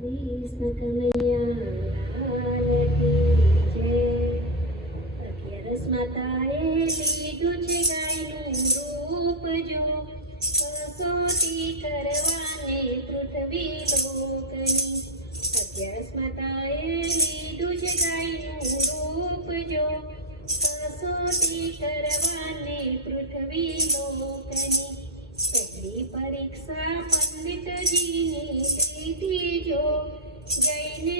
કૃષ્ણ કનૈયા લાલ કી જય. 11 માતાએ લીધું છે ગાયનું રૂપ જો, કસોટી કરવાને પૃથ્વી લોકની. 11 માતાએ લીધું છે ગાયનું રૂપ જો, કસોટી કરવાને પૃથ્વી લોકની. પહેલી પરીક્ષા પંડિતજીની લીધી જો, જઈને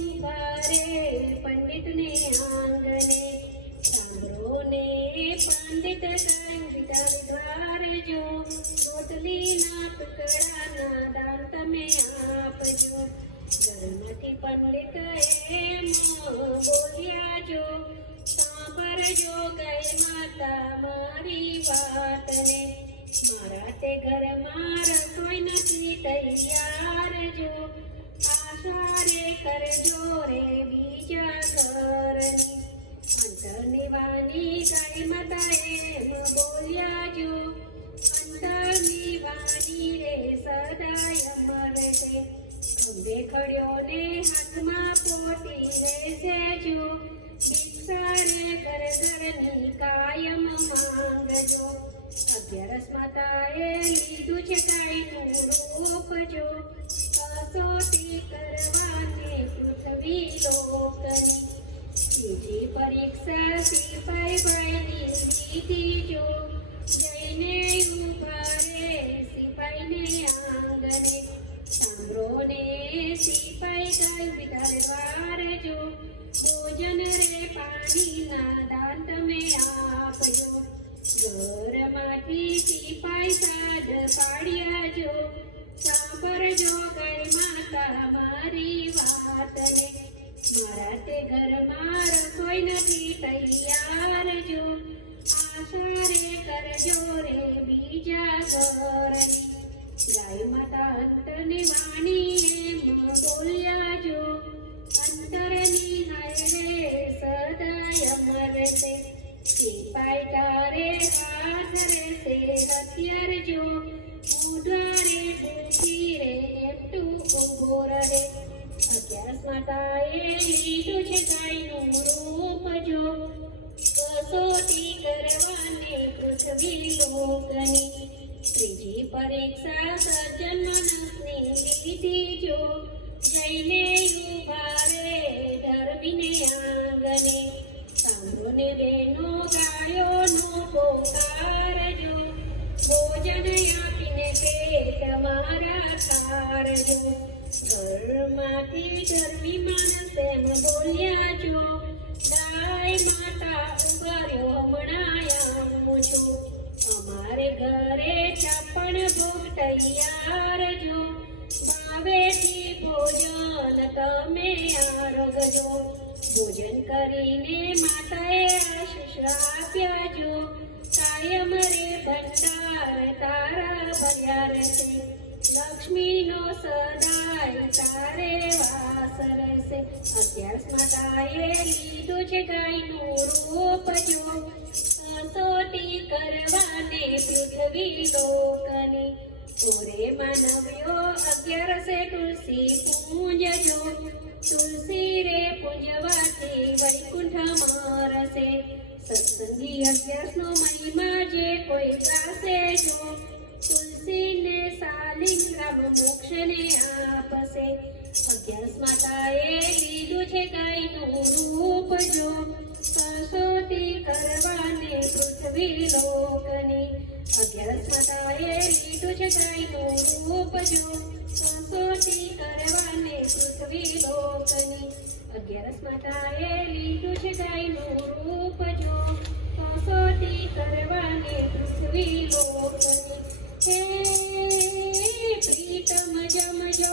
ઉભા રે પંડિતને આંગણે. સાંભળો ને પંડિત કંજિતા દ્વાર જો, રોટલીના ટુકડાના દાન તમે આપજો. ઘરમાંથી પંડિત એમ બોલ્યા જો, સાંભળજો ગાય માતા મારી વાતને. મારા તે ઘરમાં રસોઈ નથી તૈયાર જો, આશા રે કરજો રે બીજા ઘરની. અંતરની વાણી ગાય માતા એમ બોલ્યા જો, અંતરની વાણી રે સદાય અમર છે. ખંભે ખડ્યો ને હાથમાં પોટી રહેશે જો, ભિક્ષા રે કર ઘરની કાયમ માંગજો. 11 માતાએ લીધું છે ગાયનું રૂપ જો, કસોટી કરવાને પૃથ્વી લોકની. ત્રીજી પરીક્ષા સિપાઈ ભાઈની લીધી જો, જઈને ઉભા રે સિપાઈને આંગણે. સાંભળો ને સિપાઈ ગાય વિધાર વાર જો, ભોજન રે પાણીના દાન તમે આપજો. ઘરમાંથી સિપાઈ સાદ પાડ્યા જો, સાંભળજો ગાય માતા મારી વાતને. મારા તે ઘરમાં રસોઈ નથી તૈયાર જો, આશા રે કરજો રે બીજા ઘરની. ગાય માતા અંતરની વાણી એમ બોલ્યા જો, અંતરની હાય રે સદાય અમર છે. સિપાઈ તારે હાથ રહેશે હથિયાર જો, ઉધારે ઢૂંઢી રે એકટું ઉભો રહે. 11 માતાએ લીધું છે ગાયનું રૂપ જો, કસોટી કરવાને પૃથ્વી લોકની. ત્રીજી પરીક્ષા સજ્જન માણસની લીધી જો, જઈને ઉભા રે ધર્મીને આંગણે. સાંભળો ને બેનો ગાયોનો પોકાર જો, ભોજન આપીને પેટ મારા તારજો. ઘરમાંથી ધર્મી માણસ એમ બોલ્યા જો, ગાય માતા ઉભાર્યો હમણાં આવું છું. અમારે ઘરે છપ્પન ભોગ તૈયાર જો, ભાવેથી ભોજન તમે આરોગજો. ભોજન કરીને માતાએ આશીષ આપ્યા જો, કાયમ રે ભંડાર તારા ભર્યા રહેશે. લક્ષ્મીનો સદાય તારે વાસ રહેશે. 11 માતાએ લીધું છે ગાયનું રૂપ જો, કસોટી કરવાને પૃથ્વી લોકની. ઓરે માનવ્યો 11 તુલસી પૂંજજો, તુલસી રે પૂજવાથી વૈકુંઠ મરશે. સત્સંગી 11 નો મહિમા જે કોઈ ગાશે જો, તુલસીને શાલિગ્રામ મોક્ષને આપશે. 11 માતાએ લીધું છે ગાયનું રૂપ જો, કસોટી કરવાને પૃથ્વી લોકની. 11 માતાએ લીધું છે ગાયનું રૂપ જો, કસોટી કરવાને પૃથ્વી લોકની. 11 માતાએ લીધું છે ગાયનું રૂપ જો, કસોટી કરવાને પૃથ્વી લોકની. હે પ્રીતમ જમજો